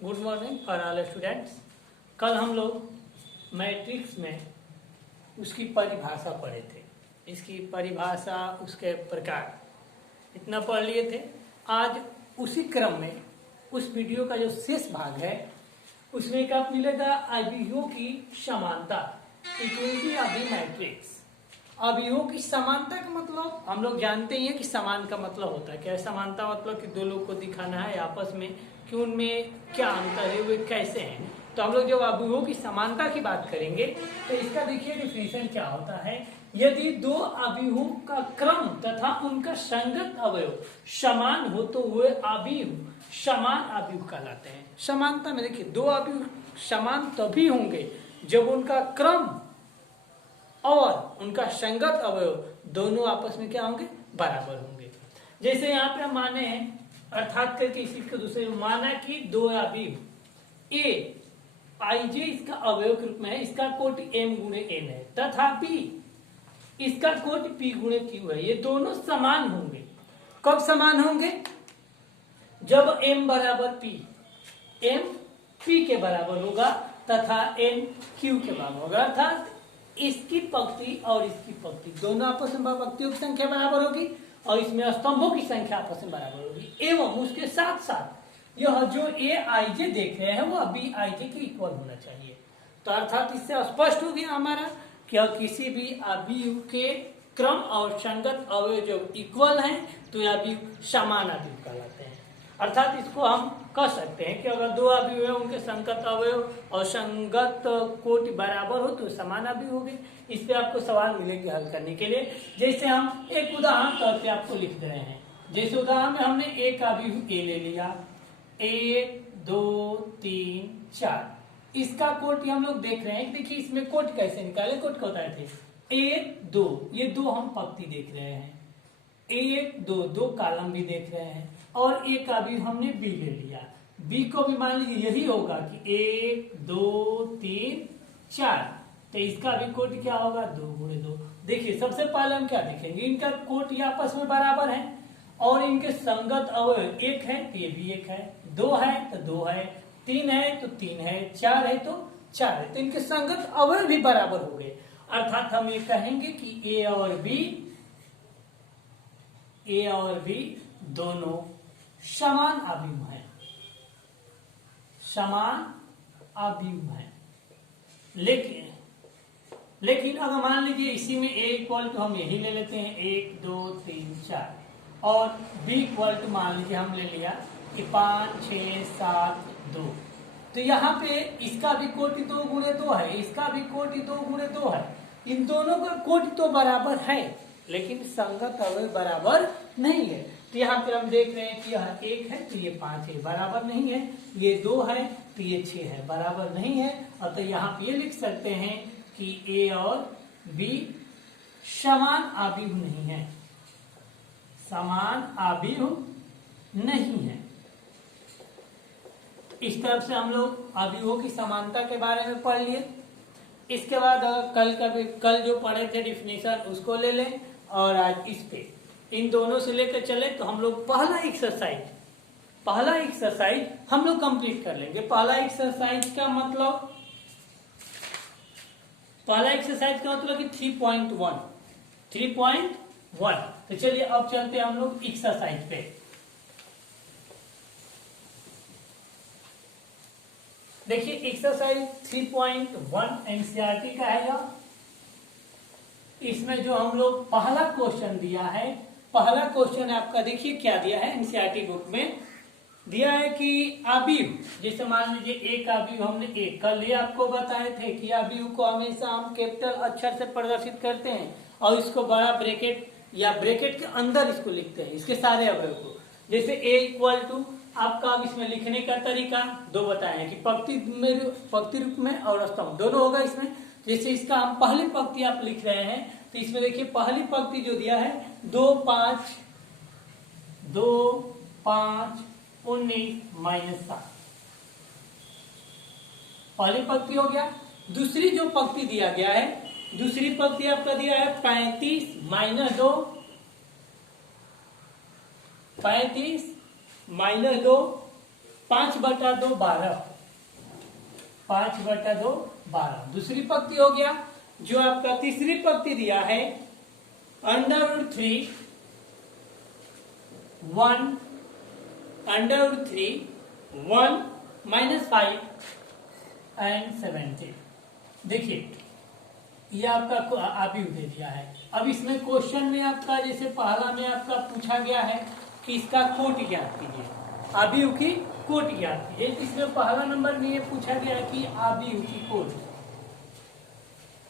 Good morning for all students. कल हम लोग मैट्रिक्स में उसकी परिभाषा पढ़े थे। इसकी परिभाषा, उसके प्रकार इतना पढ़ लिए थे। आज उसी क्रम में उस वीडियो का जो शेष भाग है उसमें एक आप मिलेगा अवयवों की समानता, इक्वलिटी ऑफ द मैट्रिक्स। अवयवों की समानता का मतलब हम लोग जानते ही हैं कि समान का मतलब होता है क्या। समानता मतलब कि दो लोग को दिखाना है आपस में कि उनमें क्या अंतर है, वे कैसे हैं। तो हम लोग जब अवयवों की समानता की बात करेंगे तो इसका देखिए डिफिनेशन क्या होता है। यदि दो अवयवों का क्रम तथा उनका संगत अवयव समान हो तो वे अवयव समान अवयव कहलाते हैं। समानता में देखिए दो अवयव समान तभी होंगे जब उनका क्रम और उनका संगत अवयव दोनों आपस में क्या होंगे, बराबर होंगे। जैसे यहाँ पे हम माने हैं अर्थात करके इसी के दूसरे माना कि दो अवयव ए आई जे इसका अवयव के रूप में है, इसका कोटि m गुणे n है तथा b इसका कोटि p गुणे q है। ये दोनों समान होंगे। कब समान होंगे? जब m बराबर p, m p के बराबर होगा तथा n q के बराबर होगा। अर्थात इसकी पंक्ति और इसकी पंक्ति दोनों आपस में पंक्तियों की संख्या बराबर होगी और इसमें स्तंभों की संख्या आपस में बराबर होगी। एवं उसके साथ साथ यह जो ए आई जे देख रहे हैं वह बी आई जे के इक्वल होना चाहिए। तो अर्थात इससे स्पष्ट हो गया हमारा कि किसी भी अवयव के क्रम और संगत अवयव जो इक्वल हैं तो यह अवयव समान अवयव कहलाते हैं। अर्थात इसको हम कह सकते हैं कि अगर दो अवयव है उनके संगत अवयव और संगत कोटि बराबर हो तो समान अवयव हो गए। इस पे आपको सवाल मिलेंगे हल करने के लिए। जैसे हम एक उदाहरण तौर पे आपको लिख दे रहे हैं। जैसे उदाहरण में हमने एक अवयव ए ले लिया, 1 2 3 4। इसका कोटि हम लोग देख रहे हैं। देखिए इसमें कोटि कैसे निकाले, कोटि को बताए थे 1 2, ये दो हम पंक्ति देख रहे हैं। 1 2 दो कॉलम भी देख रहे हैं और एक अभी हमने बी ले लिया। बी को भी मान लीजिए यही होगा कि 1 2 3 4, तो इसका भी कोटि क्या होगा 2 गुणे 2। देखिए सबसे पहले हम क्या देखेंगे, इनका कोटि आपस में बराबर है और इनके संगत अवयव 1 है तो ये भी 1 है, 2 है तो 2 है, 3 है तो 3 है, 4 है तो 4 है। तो इनके संगत अवयव भी बराबर हो गए। अर्थात हम ये कहेंगे कि ए और बी दोनों समान अवयव हैं, समान अवयव हैं। लेकिन अगर मान लीजिए इसी में ए इक्वल टू हम यही ले लेते हैं 1 2 3 4 और बी इक्वल टू मान लीजिए हम ले लिया कि 5 6 7 2, तो यहाँ पे इसका भी कोटि 2 गुणे 2 है, इसका भी कोटि 2 गुणे 2 है। इन दोनों का कोटि तो बराबर है लेकिन संगत अवयव बराबर नहीं है। तो यहाँ पे हम देख रहे हैं कि यह 1 है तो ये 5 है, बराबर नहीं है। ये 2 है तो ये 6 है, बराबर नहीं है। और तो यहाँ पे ये लिख सकते हैं कि ए और बी समान अवयव नहीं है, समान अवयव नहीं है। इस तरफ से हम लोग अवयवों की समानता के बारे में पढ़ लिए। इसके बाद कल जो पढ़े थे डिफिनेशन उसको ले लें और आज इस पे इन दोनों से लेकर चले तो हम लोग पहला एक्सरसाइज हम लोग कंप्लीट कर लेंगे। पहला एक्सरसाइज का मतलब कि 3.1। तो चलिए अब चलते हैं हम लोग एक्सरसाइज पे। देखिए एक्सरसाइज 3.1 एनसीईआरटी का है। इसमें जो हम लोग पहला क्वेश्चन दिया है, पहला क्वेश्चन आपका देखिए क्या दिया है एनसीईआरटी बुक में दिया है कि अवयव, जैसे मान लीजिए एक अवयव हमने एक कल ये आपको बताए थे कि अवयव को हमेशा हम कैपिटल अक्षर से प्रदर्शित करते हैं और इसको बड़ा ब्रैकेट या ब्रैकेट के अंदर इसको लिखते हैं, इसके सारे अवयव को। जैसे ए इक्वल टू आपका अब इसमें लिखने का तरीका दो बताए हैं कि पंक्ति रूप में और स्तंभ दोनों होगा इसमें। जैसे इसका हम पहली पंक्ति आप लिख रहे हैं तो इसमें देखिए पहली पंक्ति जो दिया है 2 5 19 -7, पहली पंक्ति हो गया। दूसरी जो पंक्ति दिया गया है, दूसरी पंक्ति आपका दिया है 35 -2 -2 5/2 12, 5/2 12। दूसरी पंक्ति हो गया। जो आपका तीसरी पंक्ति दिया है √3 1 √3 1 -5 एंड 17। देखिए ये आपका आबिव दे दिया है। अब इसमें क्वेश्चन में आपका जैसे पहला में आपका पूछा गया है कि इसका कोटि ज्ञात कीजिए, आबिव की कोटि ज्ञात कीजिए। इसमें पहला नंबर में ये पूछा गया है कि आबिव की कोटि,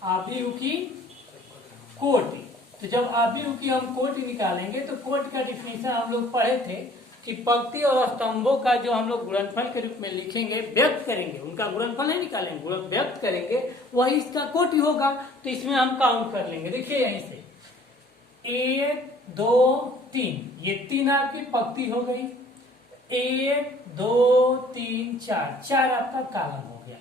आबिव की कोटि। तो जब आबिव की हम कोटि निकालेंगे तो कोटि का डिफिनेशन हम लोग पढ़े थे कि पंक्ति और स्तंभों का जो हम लोग गुणनफल के रूप में लिखेंगे, व्यक्त करेंगे, उनका गुणनफल नहीं निकालेंगे, व्यक्त करेंगे, वही इसका कोटि होगा। तो इसमें हम काउंट कर लेंगे। देखिए यहीं से 1 2 3, ये 3 आपकी पंक्ति हो गई। 1 2 3 4, 4 आपका कॉलम हो गया,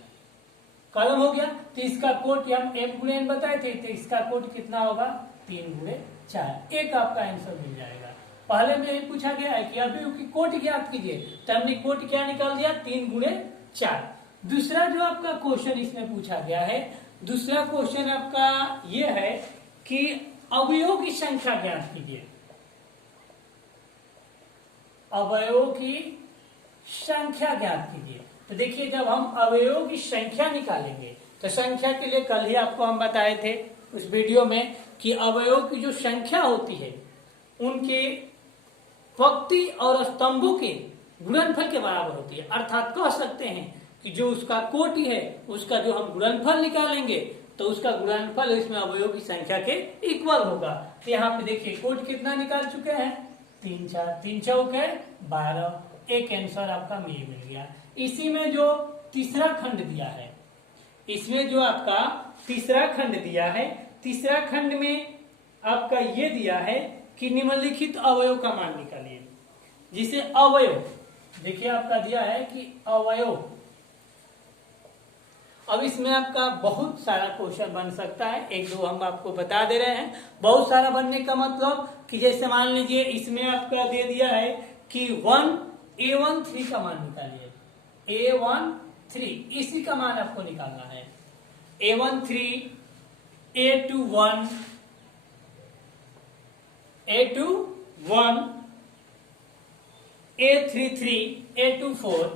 कॉलम हो गया। तो इसका कोटि हम m × n बताए थे, तो इसका कोटि कितना होगा 3 × 4। एक आपका आंसर मिल जाएगा। पहले में यही पूछा गया है कि आबिव की कोटि ज्ञात कीजिए, तो हमने कोटि क्या निकाल दिया 3 × 4। दूसरा जो आपका क्वेश्चन इसमें पूछा गया है, दूसरा क्वेश्चन आपका ये है कि अवयवों की संख्या ज्ञात कीजिए, अवयवों की संख्या ज्ञात कीजिए। तो देखिए जब हम अवयवों की संख्या निकालेंगे तो संख्या के लिए कल ही आपको हम बताए थे उस वीडियो में कि अवयवों की जो संख्या होती है उनके पंक्ति और स्तंभों के गुणनफल के बराबर होती है। अर्थात कह सकते हैं कि जो उसका कोटि है उसका जो हम गुणनफल निकालेंगे तो उसका गुणनफल इसमें अवयवों की संख्या के इक्वल होगा। तो यहाँ पे देखिए कोटि कितना निकाल चुके हैं 3 4, 3 चौके 12, एक आंसर आपका मिल गया। इसी में जो तीसरा खंड दिया है, इसमें जो आपका तीसरा खंड दिया है, तीसरा खंड में आपका ये दिया है कि निम्नलिखित अवयव का मान निकालिए। जिसे अवयव, देखिए आपका दिया है कि अवयव। अब इसमें आपका बहुत सारा क्वेश्चन बन सकता है, एक दो हम आपको बता दे रहे हैं। बहुत सारा बनने का मतलब कि जैसे मान लीजिए इसमें आपका दे दिया है कि A13 का मान निकालिए, A13 इसी का मान आपको निकालना है। A13 A21 A21 A33 A24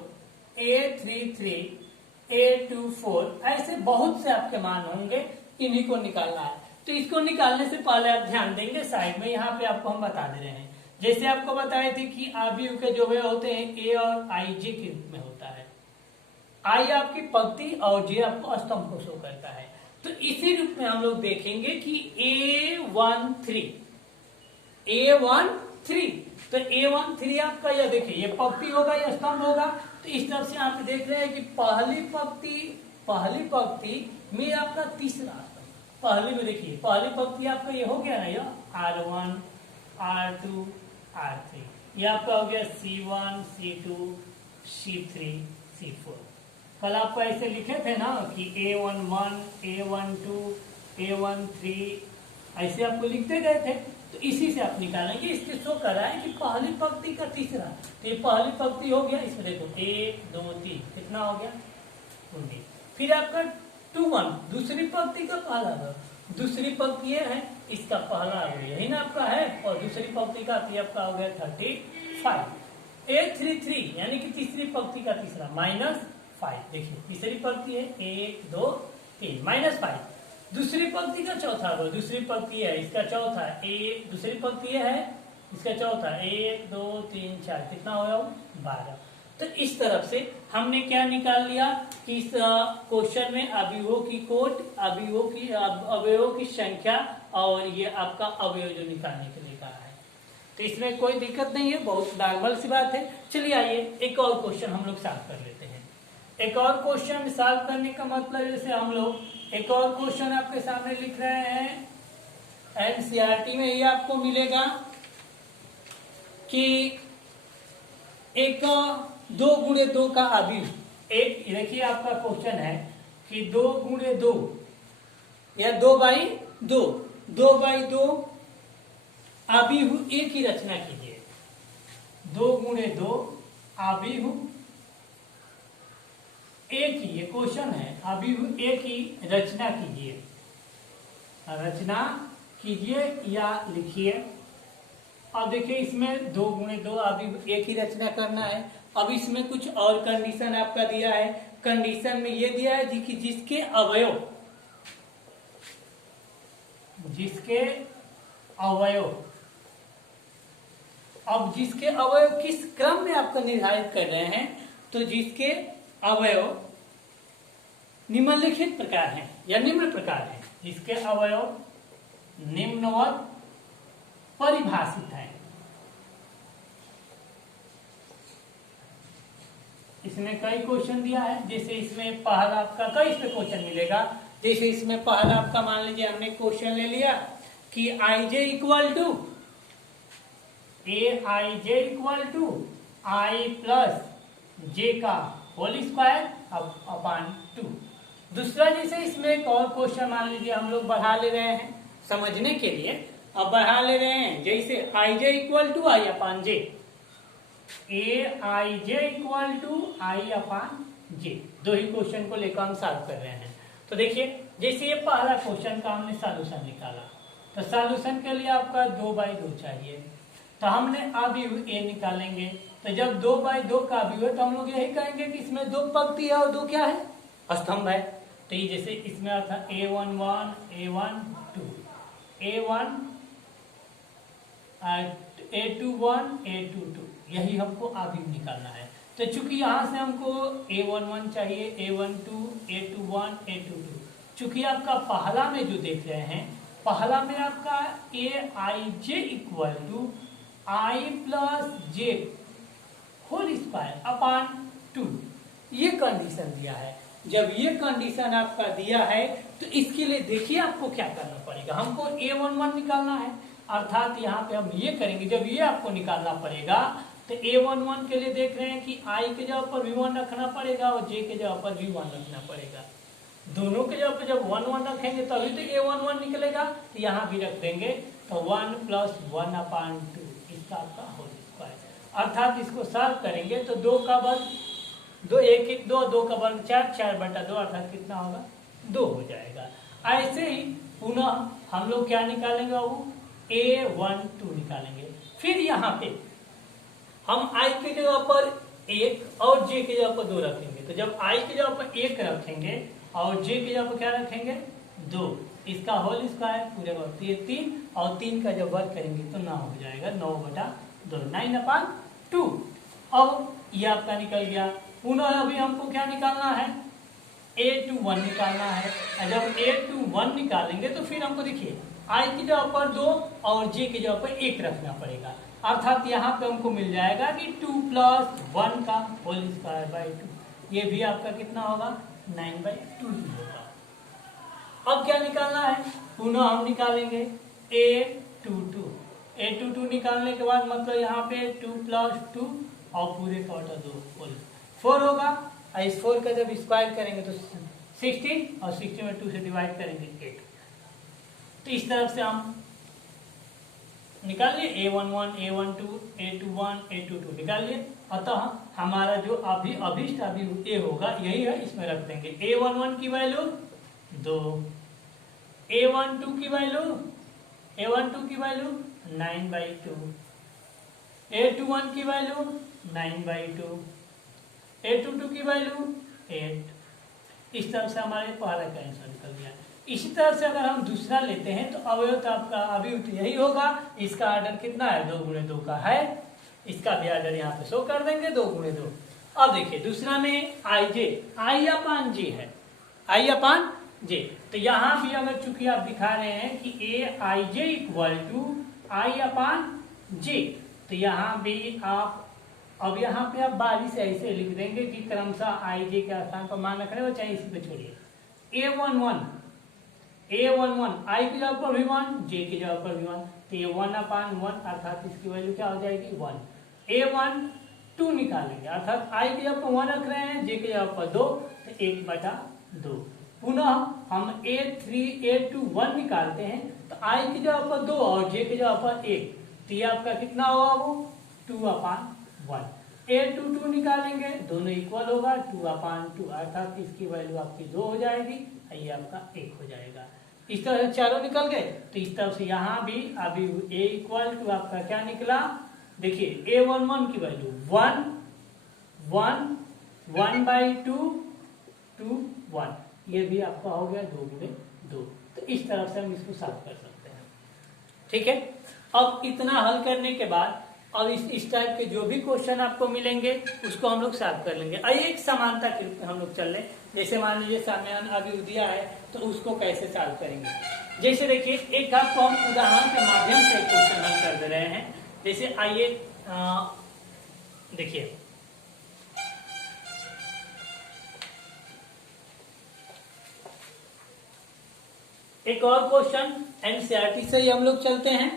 A33 A24, ऐसे बहुत से आपके मान होंगे, इन्हीं को निकालना है। तो इसको निकालने से पहले आप ध्यान देंगे साइड में, यहाँ पे आपको हम बता दे रहे हैं। जैसे आपको बताए थे कि आबिव के जो वे होते हैं ए और आई जे के रूप में होता है। आई आपकी पंक्ति और जे आपको स्तंभ को शो करता है। तो इसी रूप में हम लोग देखेंगे कि A13 तो A13 आपका यह देखिए ये पंक्ति होगा, यह स्तंभ होगा। तो इस तरफ से आप देख रहे हैं कि पहली पंक्ति में आपका तीसरा स्तंभ, पहली में देखिए पहली पंक्ति आपका ये हो गया ना, यह R1 R2 R3, ये आपका हो गया C1 C2 C3 C4। कल आपको ऐसे लिखे थे ना कि A11 A12 A13 ऐसे आपको लिखते गए थे। तो इसी से आप निकालेंगे। इसके शो कर रहा है कि पहली पंक्ति का तीसरा, तो ये पहली पंक्ति हो गया। इसमें देखो 1 2 3 कितना हो गया 19। फिर आपका 21 दूसरी पंक्ति का पहला भाग, दूसरी पंक्ति ये है, इसका पहला यही ना आपका है, और दूसरी पंक्ति का आपका हो गया 35। A33 यानी कि तीसरी पंक्ति का तीसरा -5। देखिए तीसरी पंक्ति है 1 2 3 -5। दूसरी पंक्ति का चौथा भाग, दूसरी पंक्ति है इसका चौथा, दूसरी पंक्ति है इसका चौथा 1 2 3 4 कितना हो गया 12। तो इस तरफ से हमने क्या निकाल लिया कि इस क्वेश्चन में अवयवों की कोट, अवयवों की संख्या और ये आपका अवयव जो निकालने के लिए कहा है। तो इसमें कोई दिक्कत नहीं है, बहुत नॉर्मल सी बात है। चलिए आइए एक और क्वेश्चन हम लोग सॉल्व कर लेते हैं। एक और क्वेश्चन सॉल्व करने का मतलब जैसे हम लोग एक और क्वेश्चन आपके सामने लिख रहे हैं, एनसीईआरटी में ये आपको मिलेगा कि एक 2 × 2 का अवयव, एक देखिए आपका क्वेश्चन है कि 2 × 2 या 2/2, 2/2 अवयव ए की रचना कीजिए। 2 × 2 अवयव एक ही ये क्वेश्चन है, अभी एक ही रचना कीजिए, रचना कीजिए या लिखिए। अब देखिए इसमें 2 गुणे 2, अभी एक ही रचना करना है। अब इसमें कुछ और कंडीशन आपका दिया है। कंडीशन में ये दिया है कि जिसके अवयव अब जिसके अवयव किस क्रम में आपको निर्धारित कर रहे हैं, तो जिसके अवयव निम्नलिखित प्रकार हैं या निम्न प्रकार हैं, जिसके अवयव निम्नवत परिभाषित हैं। इसमें कई क्वेश्चन दिया है, जैसे इसमें पहला आपका कई इसमें क्वेश्चन मिलेगा। जैसे इसमें पहला आपका मान लीजिए हमने क्वेश्चन ले लिया कि आई J equal to I plus जे का होल स्क्वायर अपॉन 2। दूसरा जैसे इसमें एक और क्वेश्चन मान लीजिए हम लोग बढ़ा ले रहे हैं समझने के लिए, अब बढ़ा ले रहे हैं जैसे I J equal to I upon J, I J equal to I upon J. 2 ही क्वेश्चन को लेकर हम सॉल्व कर रहे हैं। तो देखिए जैसे ये पहला क्वेश्चन का हमने सॉल्यूशन निकाला, तो सॉल्यूशन के लिए आपका 2/2 चाहिए, तो हमने अवयव ए निकालेंगे। तो जब 2/2 का अवयव है तो हम लोग यही कहेंगे कि इसमें 2 पंक्ति है और 2 क्या है, स्तंभ है। तो ये जैसे इसमें आता A11 A12 A1 A21 A22, यही हमको अवयव निकालना है। तो चूंकि यहाँ से हमको A11 चाहिए, A12 A21 A22, चूंकि आपका पहला में जो देख रहे हैं, पहला में आपका Aij equal to I plus J whole square upon 2, ये कंडीशन दिया है। जब ये कंडीशन आपका दिया है तो इसके लिए देखिए आपको क्या करना पड़ेगा, हमको A11 निकालना है, अर्थात यहाँ पे हम ये करेंगे। जब ये आपको निकालना पड़ेगा तो A11 के लिए देख रहे हैं कि I के जगह पर V1 रखना पड़ेगा और J के जगह पर V1 रखना पड़ेगा। दोनों के जगह पर जब 1 1 रखेंगे तभी तो A11 निकलेगा, तो यहाँ भी रख देंगे। तो 1 + 1 अपॉन 2 इसका आपका होल स्क्वायर, अर्थात इसको सॉल्व करेंगे तो 2 का वर्ग 2 1 1 2 2 का वर्ग 4 4/2 अर्थात कितना होगा 2 हो जाएगा। ऐसे ही पुनः हम लोग क्या निकालेंगे, वो A12 निकालेंगे। फिर यहाँ पे हम I की जगह पर 1 और J की जगह पर 2 रखेंगे। तो जब I की जगह पर 1 रखेंगे और J की जगह पर क्या रखेंगे 2, इसका होल स्क्वायर पूरे वर्ग 3 और 3 का जब वर्ग करेंगे तो 9 हो जाएगा, 9/2 9/2। अब ये आपका निकल गया। पुनः अभी हमको क्या निकालना है, A21 निकालना है। जब A21 निकालेंगे तो फिर हमको देखिए I की जगह पर 2 और J की जगह पर 1 रखना पड़ेगा, अर्थात यहाँ पे हमको मिल जाएगा कि 2 + 1 का होल स्क्वायर बाई 2, ये भी आपका कितना होगा 9/2 होगा। अब क्या निकालना है, पुनः हम निकालेंगे A22 निकालने के बाद मतलब यहाँ पे 2 + 2 और पूरे का 2 होल 4 होगा। इस 4 का जब स्क्वायर करेंगे तो 16 और 16 में 2 से डिवाइड करेंगे 8। तो इस तरफ से हम निकाल लिए A11 A12 A21 A22 निकाल लिए। अतः हमारा जो अभिष्ट अभी ए होगा यही है, इसमें रख देंगे। A11 की वैल्यू 2, A12 की वैल्यू 9/2, A21 की वैल्यू 9/2, A22 की वैल्यू 8। इस तरह से हमारे पहला का आंसर निकल गया। इसी तरह से अगर हम दूसरा लेते हैं तो अवयव तो आपका अभियुक्त यही होगा। इसका ऑर्डर कितना है 2 × 2 का है, इसका भी ऑर्डर यहाँ पे शो कर देंगे 2 × 2। अब देखिए दूसरा में आई अपॉन जे है, आई अपॉन जे। तो यहाँ भी अगर चूंकि आप दिखा रहे हैं कि Aij equal to I upon J, तो यहाँ भी आप अब यहाँ पे आप 22 से ऐसे लिख देंगे कि क्रमशः Ij के स्थान पर मान रख रहे हो, चाहे इसी पे छोड़िए। A11 I की जगह पर V1, J की जगह पर V1, तो ये 1/1 अर्थात इसकी वैल्यू क्या हो जाएगी 1। A12 निकालेंगे, अर्थात I की जगह पर 1 रख रहे हैं, J की जगह पर 2, तो 1/2। पुनः हम A21 निकालते हैं, तो I की जगह पर 2 और J की जगह पर 1, तो ये आपका कितना होगा वो 2/1। a22 निकालेंगे, दोनों इक्वल होगा 2/2, अर्थात इसकी वैल्यू आपकी 2 हो जाएगी, ये आपका 1 हो जाएगा। इस तरह से चारों निकल गए, तो इस तरह से यहाँ भी अभी a इक्वल टू आपका क्या निकला, देखिए a11 की वैल्यू 1 1 1/2 2 1, ये भी आपका हो गया 2×2। तो इस तरह से हम इसको सॉल्व कर सकते हैं। ठीक है, अब इतना हल करने के बाद अब इस टाइप के जो भी क्वेश्चन आपको मिलेंगे उसको हम लोग सॉल्व कर लेंगे। आइए एक समानता के रूप में हम लोग चल रहे, जैसे मान लीजिए साम्यान अभी दिया है तो उसको कैसे सॉल्व करेंगे। जैसे देखिए एक आपको हम उदाहरण के माध्यम से क्वेश्चन हल कर दे रहे हैं। जैसे आइए देखिए, एक और क्वेश्चन एनसीईआरटी से ही हम लोग चलते हैं।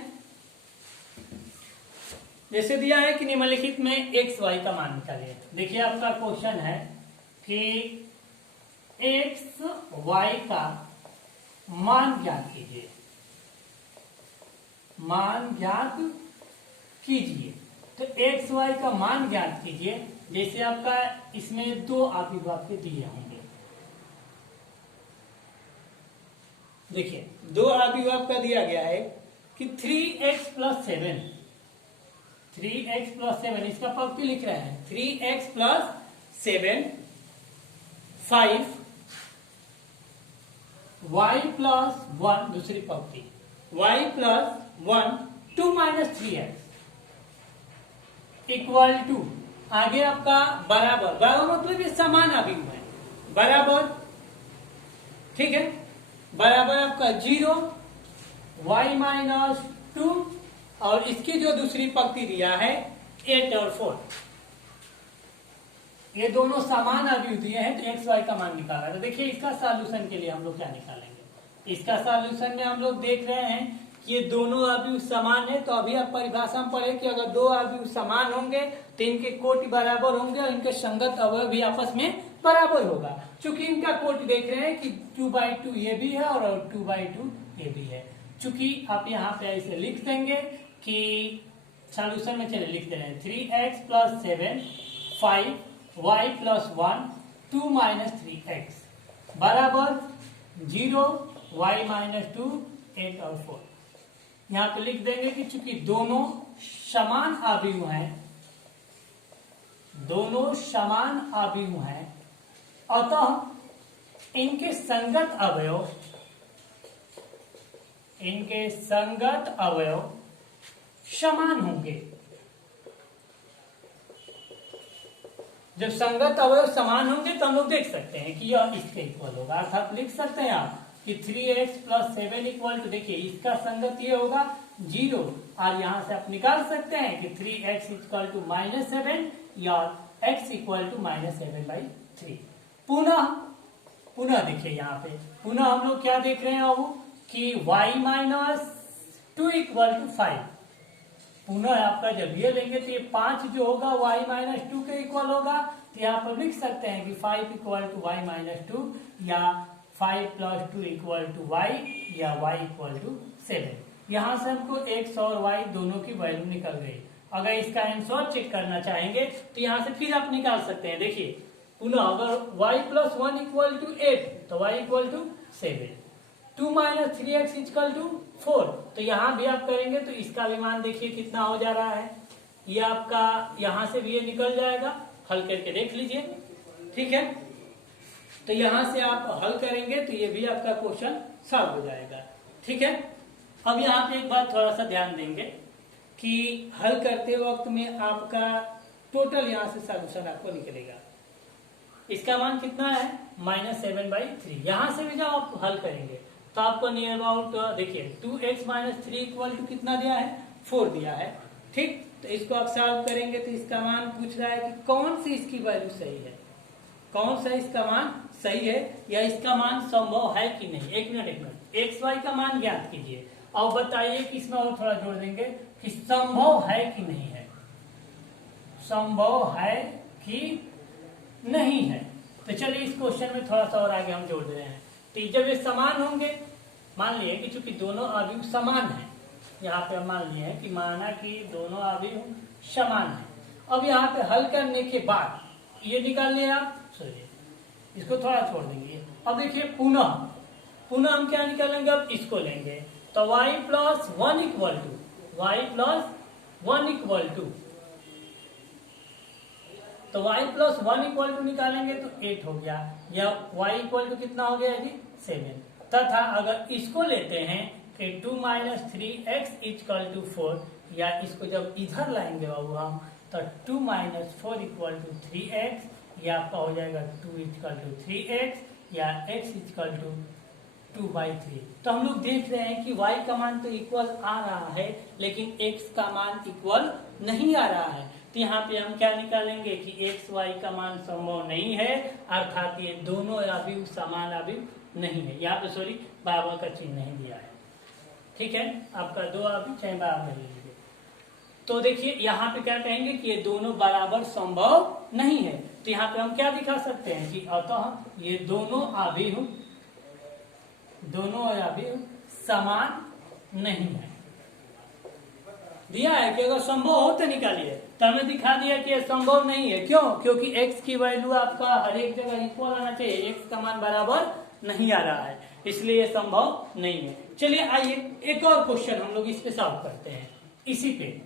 जैसे दिया है कि निम्नलिखित में एक्स वाई का मान निकालिए। देखिए आपका क्वेश्चन है कि एक्स वाई का मान ज्ञात कीजिए, मान ज्ञात कीजिए। तो एक्स वाई का मान ज्ञात कीजिए, जैसे आपका इसमें दो अभिभाव के दिए होंगे। देखिए दो अभिभाव का दिया गया है कि 3x + 7, 3x + 7 इसका पंक्ति लिख रहे हैं 3x + 7 5 y + 1, दूसरी पंक्ति y + 1 2 - 3x इक्वल टू, आगे आपका बराबर, बराबर मतलब ये समान अभिव्यक्ति है, बराबर, ठीक है, बराबर आपका 0 y - 2 और इसकी जो दूसरी पंक्ति दिया है 8 और 4, ये दोनों समान अभिव्यक्ति हैं, तो एक्स वाई का मान निकाला। तो देखिए इसका सॉल्यूशन के लिए हम लोग क्या निकालेंगे। इसका सॉल्यूशन में हम लोग देख रहे हैं कि ये दोनों अभिव्यक्ति समान है, तो अभी आप परिभाषा में पढ़े कि अगर दो अभिव्यक्ति समान होंगे तो इनके कोटि बराबर होंगे और इनके संगत अवयव भी आपस में बराबर होगा। चूंकि इनका कोटि देख रहे हैं कि 2/2 ये भी है और 2/2 ये भी है। चूंकि आप यहाँ पे ऐसे लिख देंगे कि सॉल्यूशन में चले लिख दे रहे हैं 3x + 7 5 y + 1 2 - 3x बराबर 0 y - 2 8 और 4। यहाँ पे लिख देंगे कि चूंकि दोनों समान अभिव्यक्ति हैं, दोनों समान अभिव्यक्ति हैं, अतः इनके संगत अवयव, इनके संगत अवयव समान होंगे। जब संगत अवयव समान होंगे तो हम लोग देख सकते हैं कि यह इसके इक्वल होगा, अर्थात लिख सकते हैं आप कि 3x + 7 इक्वल टू, देखिए इसका संगत ये होगा 0, और यहां से आप निकाल सकते हैं कि 3x = -7 या x = -7/3। पुनः देखिए यहाँ पे पुनः हम लोग क्या देख रहे हैं अब कि y - 2 = 5। पुनः आपका जब ये लेंगे तो ये 5 जो होगा y - 2 के इक्वल होगा, तो यहाँ पर लिख सकते हैं कि 5 = y - 2 या 5 + 2 = y या y = 7। यहाँ से हमको x और y दोनों की वैल्यू निकल गई। अगर इसका आंसर चेक करना चाहेंगे तो यहाँ से फिर आप निकाल सकते हैं। देखिए पुनः अगर y + 1 = 8 तो y = 7, 2 - 3x = 4, तो यहाँ भी आप करेंगे तो इसका भी मान देखिए कितना हो जा रहा है, ये आपका यहाँ से भी ये निकल जाएगा, हल करके देख लीजिए, ठीक है। तो यहाँ से आप हल करेंगे तो ये भी आपका क्वेश्चन सॉल्व हो जाएगा, ठीक है। अब यहाँ पे एक बात थोड़ा सा ध्यान देंगे कि हल करते वक्त में आपका टोटल यहाँ से सॉल्यूशन आपको निकलेगा। इसका मान कितना है -7/3। यहाँ से भी जब आप हल करेंगे तो आपको नियर अबाउट देखिए 2x - 3 इक्वल टू कितना दिया है 4 दिया है, ठीक। तो इसको आप सॉल्व करेंगे तो इसका मान पूछ रहा है कि कौन सी इसकी वैल्यू सही है, कौन सा इसका मान सही है या इसका मान संभव है कि नहीं। एक मिनट एक्स वाई का मान ज्ञात कीजिए और बताइए कि इसमें और थोड़ा जोड़ देंगे कि संभव है कि नहीं है, संभव है कि नहीं है। तो चलिए इस क्वेश्चन में थोड़ा सा और आगे हम जोड़ दे रहे हैं। तो जब ये समान होंगे, मान लिए कि चूंकि दोनों अवयव समान हैं, यहाँ पे हम मान लिए कि माना कि दोनों अवयव समान हैं अब यहाँ पे हल करने के बाद ये निकाल लिया आप, सॉरी इसको थोड़ा छोड़ देंगे। अब देखिए पुनः हम क्या निकालेंगे, अब इसको लेंगे तो y plus 1 equal to y plus 1 equal to, तो y प्लस 1 इक्वल टू निकालेंगे तो 8 हो गया, या y इक्वल टू कितना हो गया जी 7। तथा अगर इसको लेते हैं कि 2 माइनस 3x इक्वल टू 4, या इसको जब इधर लाएंगे बाबू हम तो 2 माइनस 4 इक्वल टू 3x, या आपका हो जाएगा 2 इक्वल टू 3x, या x इक्वल टू 2/3। तो हम लोग देख रहे हैं कि y का मान तो इक्वल आ रहा है लेकिन x का मान इक्वल नहीं आ रहा है। तो यहाँ पे हम क्या निकालेंगे कि x y का मान संभव नहीं है, अर्थात ये दोनों अवयव समान अवयव नहीं है। यहाँ पे सॉरी बराबर का चिन्ह नहीं दिया है, ठीक है, आपका दो अवयव चाहे बराबर ले लीजिए। तो देखिए यहाँ पे क्या कहेंगे कि ये दोनों बराबर संभव नहीं है। तो यहाँ पे हम क्या दिखा सकते हैं कि अतः ये दोनों अवयव समान नहीं है। दिया है कि अगर संभव हो तो निकालिए, तो हमें दिखा दिया कि यह संभव नहीं है। क्यों? क्योंकि x की वैल्यू आपका हर एक जगह इक्वल आना चाहिए, x का मान बराबर नहीं आ रहा है, इसलिए यह संभव नहीं है। चलिए आइए एक और क्वेश्चन हम लोग इस पे सॉल्व करते हैं, इसी पे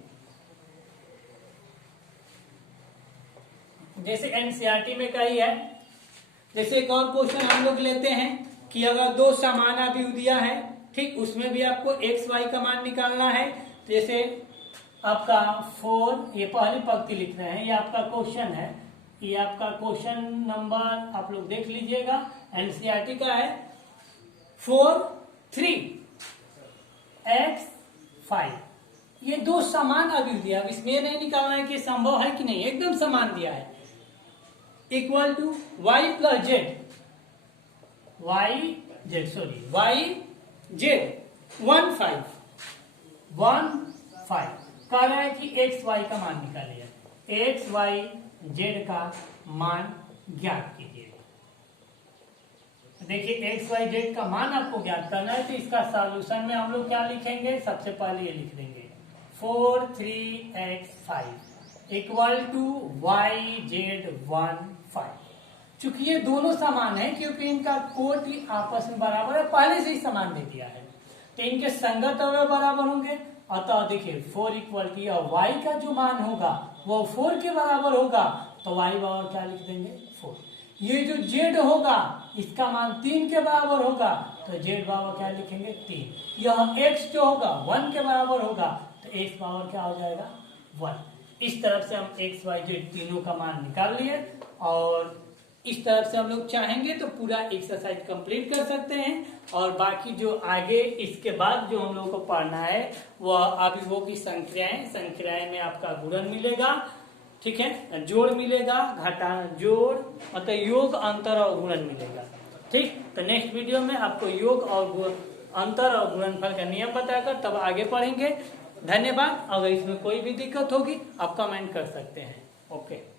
जैसे एनसीईआरटी में कही है। जैसे एक और क्वेश्चन हम लोग लेते हैं कि अगर दो समान अवयव दिया है, ठीक, उसमें भी आपको x y का मान निकालना है। जैसे आपका 4, ये पहली पंक्ति लिख रहे हैं, ये आपका क्वेश्चन है, ये आपका क्वेश्चन नंबर आप लोग देख लीजिएगा, एनसीईआरटी का है। 4 3 x 5, ये दो समान अवयव दिया। अब इसमें नहीं निकालना है कि संभव है कि नहीं, एकदम समान दिया है। Equal to y plus Z, y z 1 5 कह रहा है कि x y का मान निकालिए, x y z का मान ज्ञात कीजिए। देखिए x y z का मान आपको ज्ञात करना है, तो इसका सॉल्यूशन में हम लोग क्या लिखेंगे, सबसे पहले ये लिख देंगे 4 3 x 5 equal to y z 1 5। चूंकि ये दोनों समान है, क्योंकि इनका कोटि आपस में बराबर है, पहले से ही समान दे दिया है, तो इनके संगत अवयव बराबर होंगे। अतः देखिए 4 इक्वल टू y का जो मान होगा वो 4 के बराबर होगा, तो y बराबर क्या लिख देंगे 4। ये जो z होगा इसका मान 3 के बराबर होगा, तो z बराबर क्या लिखेंगे 3। यह x जो होगा 1 के बराबर होगा, तो x बराबर क्या हो जाएगा 1। इस तरफ से हम x y z तीनों का मान निकाल लिए, और इस तरफ से हम लोग चाहेंगे तो पूरा एक्सरसाइज कंप्लीट कर सकते हैं। और बाकी जो आगे इसके बाद जो हम लोगों को पढ़ना है वह अवयवों की संख्याएं में आपका गुणन मिलेगा, ठीक है, जोड़ मिलेगा, घटाना, जोड़ मतलब योग, अंतर और गुणन मिलेगा, ठीक। तो नेक्स्ट वीडियो में आपको योग और अंतर और गुणनफल का नियम बताकर तब आगे पढ़ेंगे। धन्यवाद। अगर इसमें कोई भी दिक्कत होगी आप कमेंट कर सकते हैं। ओके।